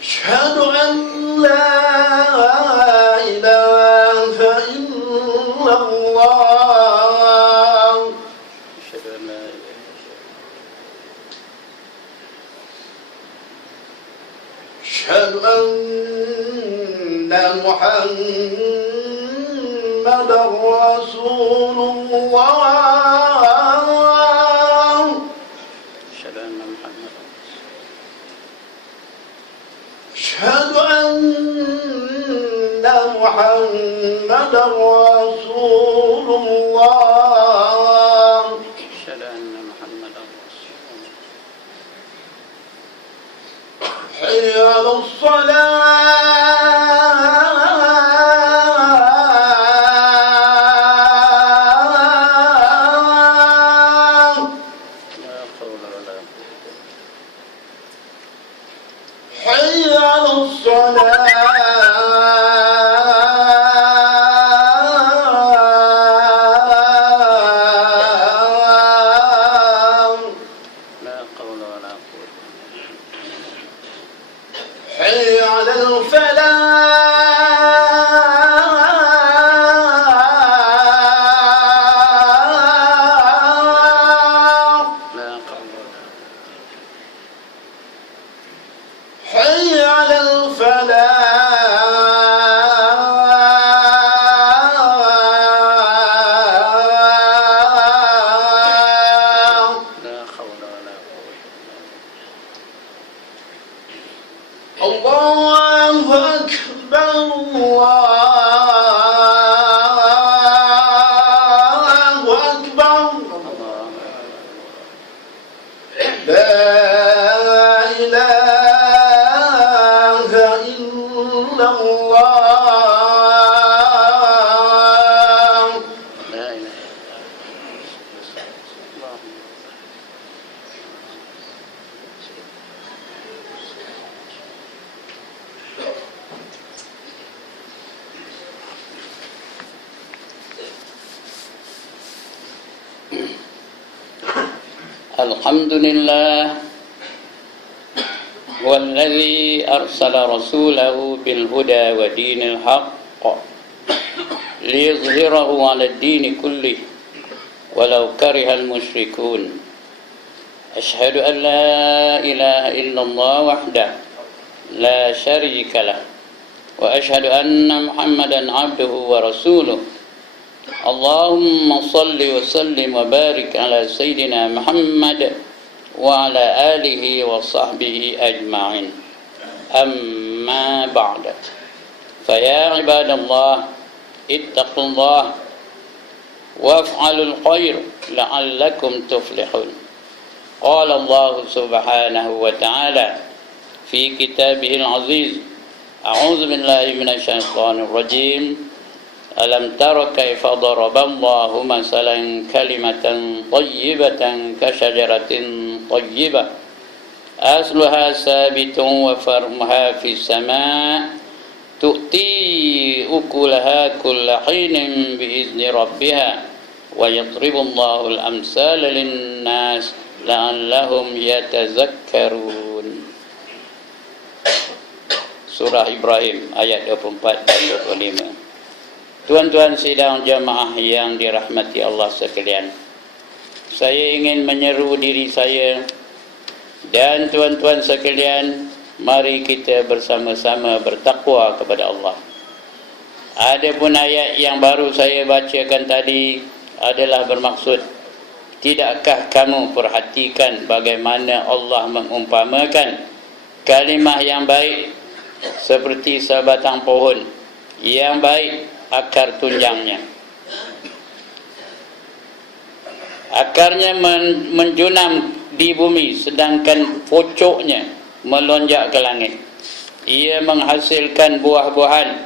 أشهد أن لا إله إلا الله أشهد أن محمدا رسول الله أشهد أن محمدا رسول الله حي على الصلاة حي على الصلاة حي على الفلاح حي على الفلاح الله أكبر الله أكبر لا إله إلا الله الحمد لله والذي أرسل رسوله بالهدى ودين الحق ليظهره على الدين كله ولو كره المشركون أشهد أن لا إله إلا الله وحده لا شريك له وأشهد أن محمدا عبده ورسوله اللهم صل وسلم وبارك على سيدنا محمد وعلى آله وصحبه أجمعين أما بعد فيا عباد الله اتقوا الله وافعلوا الخير لعلكم تفلحون قال الله سبحانه وتعالى في كتابه العزيز أعوذ بالله من الشيطان الرجيم ألم تر كيف ضرب الله مثلا كلمة طيبة كشجرة طيبة أصلها ثابت وفرعها في السماء تؤتي أكلها كل حين بإذن ربها ويضرب الله الأمثال للناس لعلهم يتذكرون. Surah Ibrahim ayat 24 dan 25. Tuan-tuan sidang jamaah yang dirahmati Allah sekalian, saya ingin menyeru diri saya dan tuan-tuan sekalian, mari kita bersama-sama bertakwa kepada Allah. Adapun ayat yang baru saya bacakan tadi adalah bermaksud, tidakkah kamu perhatikan bagaimana Allah mengumpamakan kalimah yang baik seperti sebatang pohon yang baik akar tunjangnya. Akarnya menjunam di bumi, sedangkan pocoknya melonjak ke langit. Ia menghasilkan buah-buahan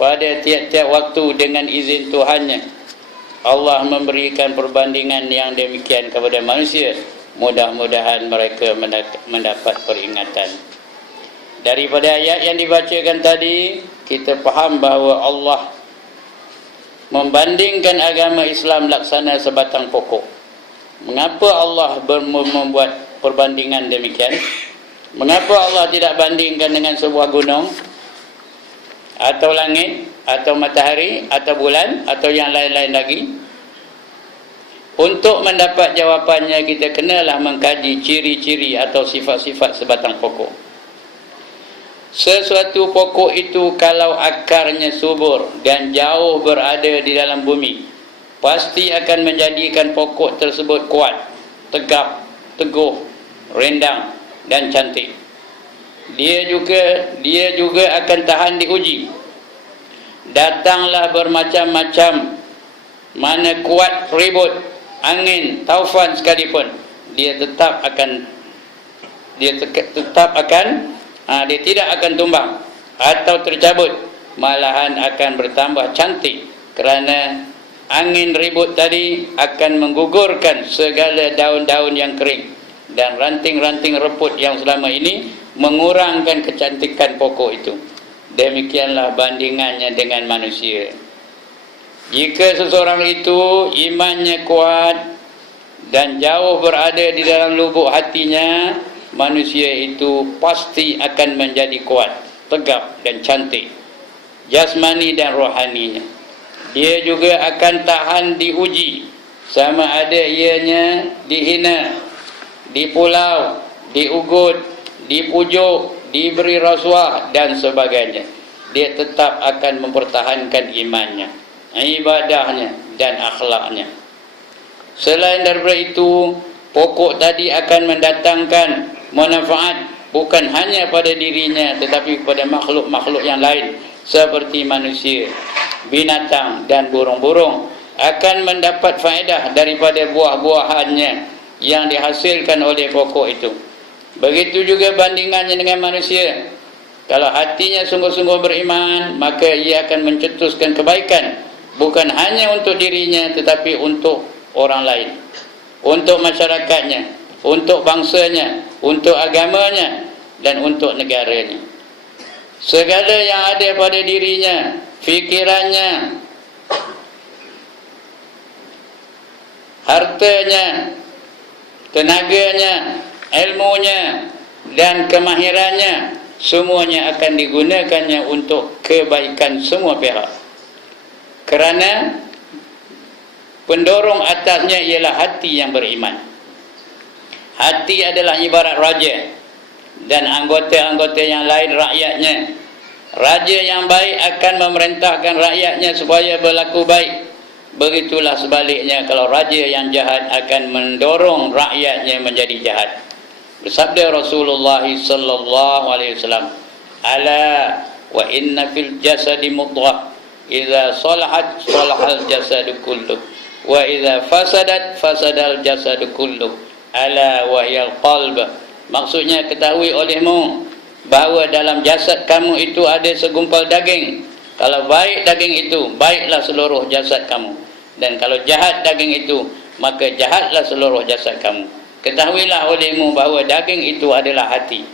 pada tiap-tiap waktu dengan izin Tuhannya. Allah memberikan perbandingan yang demikian kepada manusia. Mudah-mudahan mereka mendapat peringatan. Daripada ayat yang dibacakan tadi, kita faham bahawa Allah membandingkan agama Islam laksana sebatang pokok. Mengapa Allah membuat perbandingan demikian? Mengapa Allah tidak bandingkan dengan sebuah gunung atau langit atau matahari atau bulan atau yang lain-lain lagi? Untuk mendapat jawapannya, kita kenalah mengkaji ciri-ciri atau sifat-sifat sebatang pokok. Sesuatu pokok itu kalau akarnya subur dan jauh berada di dalam bumi, pasti akan menjadikan pokok tersebut kuat, tegap, teguh, rindang dan cantik. Dia juga akan tahan diuji. Datanglah bermacam-macam, mana kuat ribut, angin, taufan sekalipun, dia tidak akan tumbang atau tercabut, malahan akan bertambah cantik, kerana angin ribut tadi akan menggugurkan segala daun-daun yang kering dan ranting-ranting reput yang selama ini mengurangkan kecantikan pokok itu. Demikianlah bandingannya dengan manusia. Jika seseorang itu imannya kuat dan jauh berada di dalam lubuk hatinya, manusia itu pasti akan menjadi kuat, tegap dan cantik, jasmani dan rohaninya. Dia juga akan tahan diuji, sama ada ianya dihina, dipulau, diugut, dipujuk, diberi rasuah dan sebagainya. Dia tetap akan mempertahankan imannya, ibadahnya dan akhlaknya. Selain daripada itu, pokok tadi akan mendatangkan manfaat bukan hanya pada dirinya tetapi kepada makhluk-makhluk yang lain seperti manusia, binatang dan burung-burung akan mendapat faedah daripada buah-buahannya yang dihasilkan oleh pokok itu. Begitu juga bandingannya dengan manusia. Kalau hatinya sungguh-sungguh beriman, maka ia akan mencetuskan kebaikan bukan hanya untuk dirinya tetapi untuk orang lain, untuk masyarakatnya, untuk bangsanya, untuk agamanya dan untuk negaranya. Segala yang ada pada dirinya, fikirannya, hartanya, tenaganya, ilmunya dan kemahirannya, semuanya akan digunakannya untuk kebaikan semua pihak. Kerana pendorong atasnya ialah hati yang beriman. Hati adalah ibarat raja dan anggota-anggota yang lain rakyatnya. Raja yang baik akan memerintahkan rakyatnya supaya berlaku baik. Begitulah sebaliknya, kalau raja yang jahat akan mendorong rakyatnya menjadi jahat. Bersabda Rasulullah sallallahu alaihi wasallam, "Ala wa inna fil jasadi mudghah, idza salahat salahal jasadu kulluh, wa idza fasadat fasadal jasadu kulluh, ala wa hiyal qalb." Maksudnya, ketahui olehmu bahawa dalam jasad kamu itu ada segumpal daging. Kalau baik daging itu, baiklah seluruh jasad kamu. Dan kalau jahat daging itu, maka jahatlah seluruh jasad kamu. Ketahuilah olehmu bahawa daging itu adalah hati.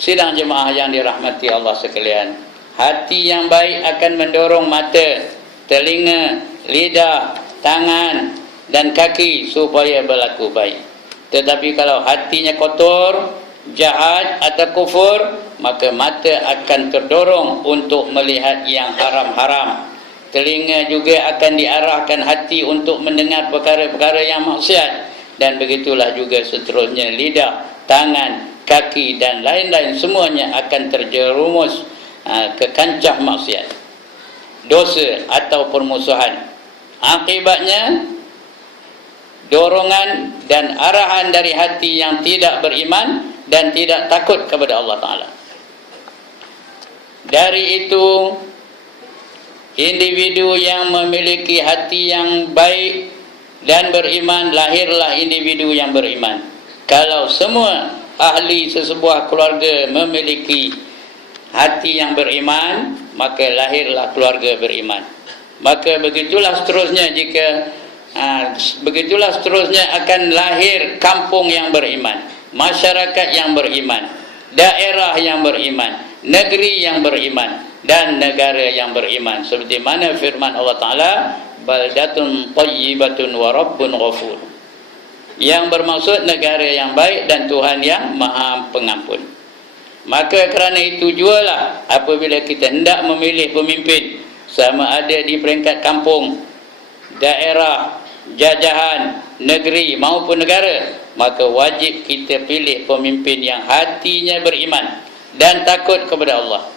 Sidang jemaah yang dirahmati Allah sekalian, hati yang baik akan mendorong mata, telinga, lidah, tangan dan kaki supaya berlaku baik. Tetapi kalau hatinya kotor, jahat atau kufur, maka mata akan terdorong untuk melihat yang haram-haram. Telinga juga akan diarahkan hati untuk mendengar perkara-perkara yang maksiat. Dan begitulah juga seterusnya, lidah, tangan, kaki dan lain-lain semuanya akan terjerumus ke kancah maksiat, dosa atau permusuhan. Akibatnya dorongan dan arahan dari hati yang tidak beriman dan tidak takut kepada Allah Ta'ala. Dari itu, individu yang memiliki hati yang baik dan beriman, lahirlah individu yang beriman. Kalau semua ahli sesebuah keluarga memiliki hati yang beriman, maka lahirlah keluarga beriman. Maka begitulah seterusnya, begitulah seterusnya akan lahir kampung yang beriman, masyarakat yang beriman, daerah yang beriman, negeri yang beriman dan negara yang beriman. Seperti mana firman Allah Ta'ala, baldatun thayyibatun wa rabbun ghafur, yang bermaksud negara yang baik dan Tuhan yang maha pengampun. Maka kerana itu jualah apabila kita hendak memilih pemimpin, sama ada di peringkat kampung, daerah, jajahan, negeri maupun negara, maka wajib kita pilih pemimpin yang hatinya beriman dan takut kepada Allah.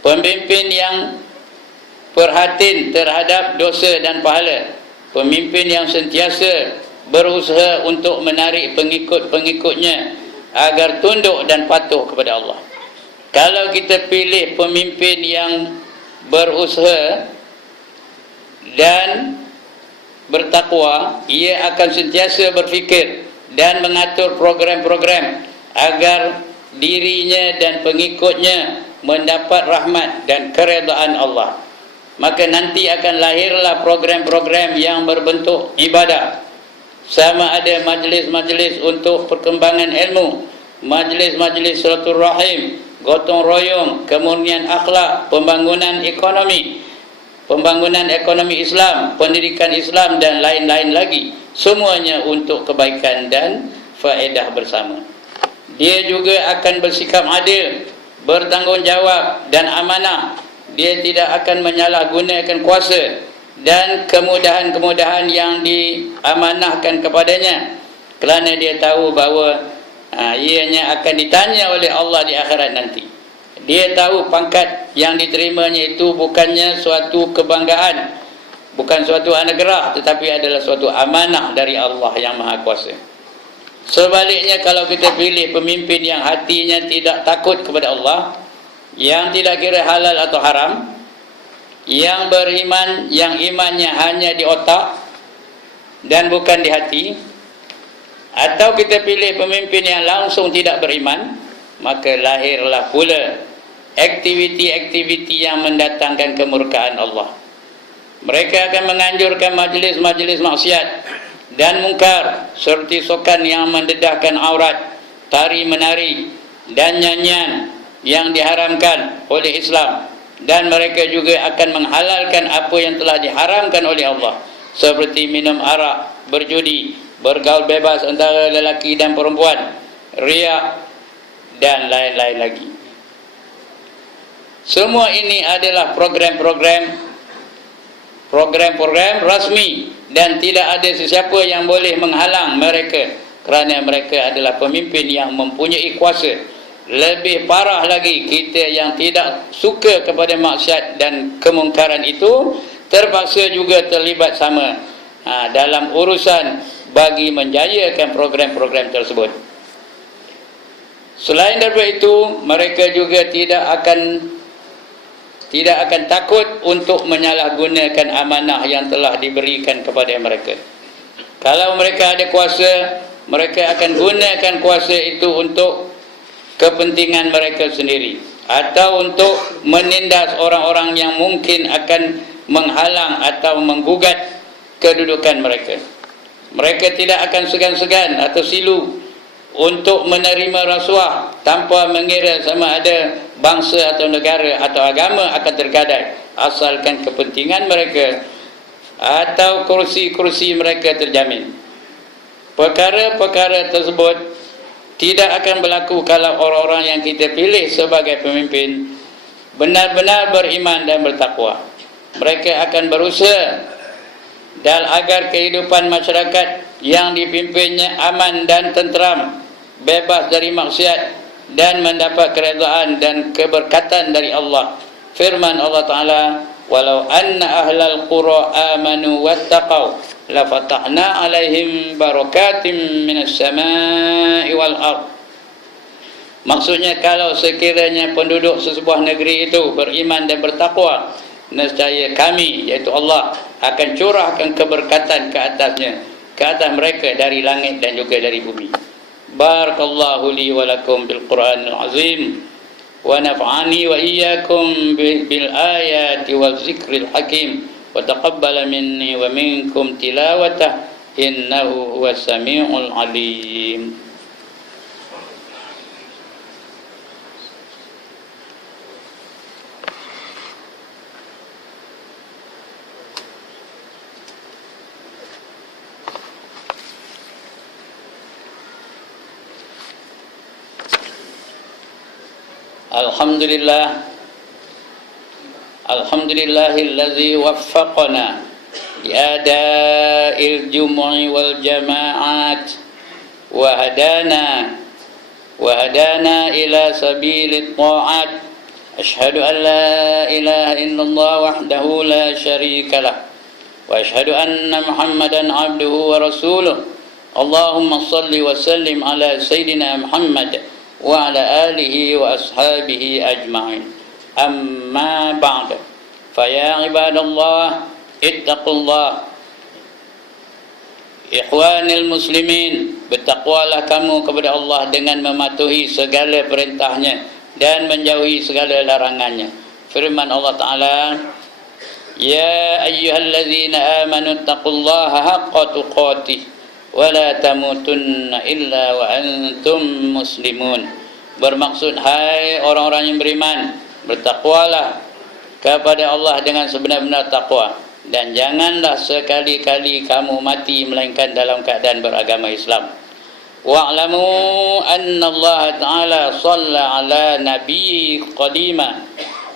Pemimpin yang perhatian terhadap dosa dan pahala. Pemimpin yang sentiasa berusaha untuk menarik pengikut-pengikutnya agar tunduk dan patuh kepada Allah. Kalau kita pilih pemimpin yang berusaha dan bertakwa, ia akan sentiasa berfikir dan mengatur program-program agar dirinya dan pengikutnya mendapat rahmat dan keredaan Allah. Maka nanti akan lahirlah program-program yang berbentuk ibadah. Sama ada majlis-majlis untuk perkembangan ilmu, majlis-majlis silaturahim, gotong royong, kemurnian akhlak, pembangunan ekonomi Islam, pendidikan Islam dan lain-lain lagi. Semuanya untuk kebaikan dan faedah bersama. Dia juga akan bersikap adil, bertanggungjawab dan amanah. Dia tidak akan menyalahgunakan kuasa dan kemudahan-kemudahan yang diamanahkan kepadanya, kerana dia tahu bahawa ianya akan ditanya oleh Allah di akhirat nanti. Dia tahu pangkat yang diterimanya itu bukannya suatu kebanggaan, bukan suatu anugerah, tetapi adalah suatu amanah dari Allah yang Maha Kuasa. Sebaliknya, kalau kita pilih pemimpin yang hatinya tidak takut kepada Allah, yang tidak kira halal atau haram, yang beriman, yang imannya hanya di otak dan bukan di hati, atau kita pilih pemimpin yang langsung tidak beriman, maka lahirlah pula aktiviti-aktiviti yang mendatangkan kemurkaan Allah. Mereka akan menganjurkan majlis-majlis maksiat dan mungkar, seperti sokan yang mendedahkan aurat, tari-menari dan nyanyian yang diharamkan oleh Islam. Dan mereka juga akan menghalalkan apa yang telah diharamkan oleh Allah, seperti minum arak, berjudi, bergaul bebas antara lelaki dan perempuan, riak dan lain-lain lagi. Semua ini adalah program-program rasmi, dan tidak ada sesiapa yang boleh menghalang mereka, kerana mereka adalah pemimpin yang mempunyai kuasa. Lebih parah lagi, kita yang tidak suka kepada maksiat dan kemungkaran itu terpaksa juga terlibat sama dalam urusan bagi menjayakan program-program tersebut. Selain daripada itu, mereka juga tidak akan takut untuk menyalahgunakan amanah yang telah diberikan kepada mereka. Kalau mereka ada kuasa, mereka akan gunakan kuasa itu untuk kepentingan mereka sendiri, atau untuk menindas orang-orang yang mungkin akan menghalang atau menggugat kedudukan mereka. Mereka tidak akan segan-segan atau silu untuk menerima rasuah tanpa mengira sama ada bangsa atau negara atau agama akan tergadai, asalkan kepentingan mereka atau kursi-kursi mereka terjamin. Perkara-perkara tersebut tidak akan berlaku kalau orang-orang yang kita pilih sebagai pemimpin benar-benar beriman dan bertakwa. Mereka akan berusaha dan agar kehidupan masyarakat yang dipimpinnya aman dan tenteram, bebas dari maksiat dan mendapat keredaan dan keberkatan dari Allah. Firman Allah Ta'ala, walau anna ahlal qura amanu wattaqau lafatahna alaihim barakatim minas samai wal ard. Maksudnya, kalau sekiranya penduduk sesebuah negeri itu beriman dan bertakwa, nescaya kami, iaitu Allah, akan curahkan keberkatan ke atas mereka dari langit dan juga dari bumi. Barakallahu li wa lakum bil Qur'anil azim, wa naf'ani wa iyyakum bil ayati waz zikril hakim, wa taqabbala minni wa minkum tilawatah, innahu huwas samiul alim. Alhamdulillah. Alhamdulillahillazi waffaqana biada'il jumu'i wal jama'at wa hadana ila sabilit ta'at. Ashhadu an la ilaha illallah wahdahu la syarika lah wa ashhadu anna Muhammadan abduhu wa rasuluh. Allahumma salli wa sallim ala Sayyidina Muhammad wa ala alihi wa ashabihi ajma'in. Amma ba'da. Fa ya ibadallah ittaqullah. Ikhwanil muslimin, bertakwalah kamu kepada Allah dengan mematuhi segala perintahnya dan menjauhi segala larangannya. Firman Allah Ta'ala, ya ayyuhallazina amanu taqullaha haqqa tuqatih wa la tamutunna illa wa antum muslimun. Bermaksud, hai orang-orang yang beriman, bertakwalah kepada Allah dengan sebenar-benar takwa, dan janganlah sekali-kali kamu mati melainkan dalam keadaan beragama Islam. Wa'lamu anna Allah Ta'ala shalla ala nabiyyi qadima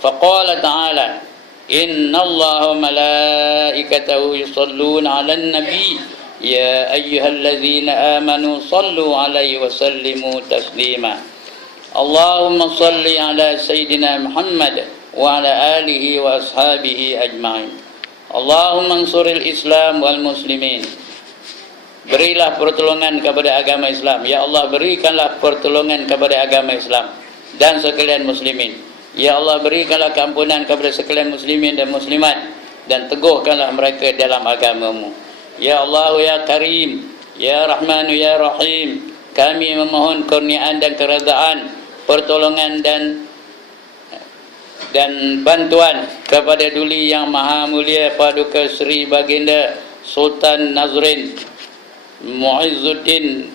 faqala ta'ala inna Allah wa malaikatahu yusalluna ala nabi ya ayyuhallazina amanu sallu alaihi wa sallimu taslima. Allahumma salli ala Sayyidina Muhammad wa ala alihi wa ashabihi ajma'in. Allahumma ansuril Islam wal muslimin. Berilah pertolongan kepada agama Islam. Ya Allah, berikanlah pertolongan kepada agama Islam dan sekalian muslimin. Ya Allah, berikanlah keampunan kepada sekalian muslimin dan muslimat, dan teguhkanlah mereka dalam agamamu. Ya Allah ya Karim, ya Rahmanu ya Rahim, kami memohon kurniaan dan keredaan, pertolongan dan bantuan kepada Duli Yang Maha Mulia Paduka Sri Baginda Sultan Nazrin Muizzuddin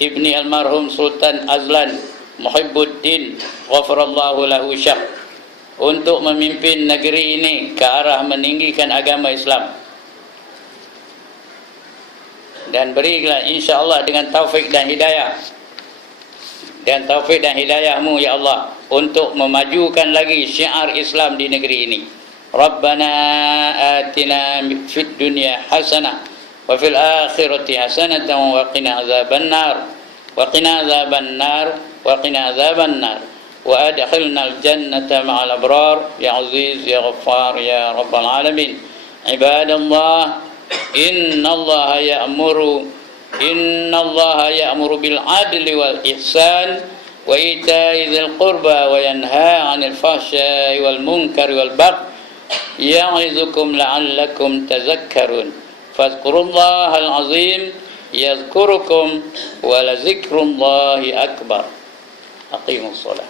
Ibni Almarhum Sultan Azlan Muhibbuddin Ghafarallahu lahu syah, untuk memimpin negeri ini ke arah meninggikan agama Islam. Dan berilah insya-Allah dengan taufik dan hidayah, dan taufik dan hidayahmu ya Allah, untuk memajukan lagi syiar Islam di negeri ini. Rabbana atina fid dunya hasanah wa fil akhirati hasanatan wa qina azabannar wa qina azabannar wa qina azabannar wa adkhilnal jannata ma'al abrar ya aziz ya ghaffar ya rabbal alamin. Ibadallah, innallaha ya'muru bil adli wal ihsan wa ita'i dzil qurba wa yanha 'anil fahsya'i wal munkari wal baghi ya'izukum la'allakum tadhakkarun. Fadhkurullahal azim yadhkurukum wa la dzikrullahi akbar. Aqimus shalah.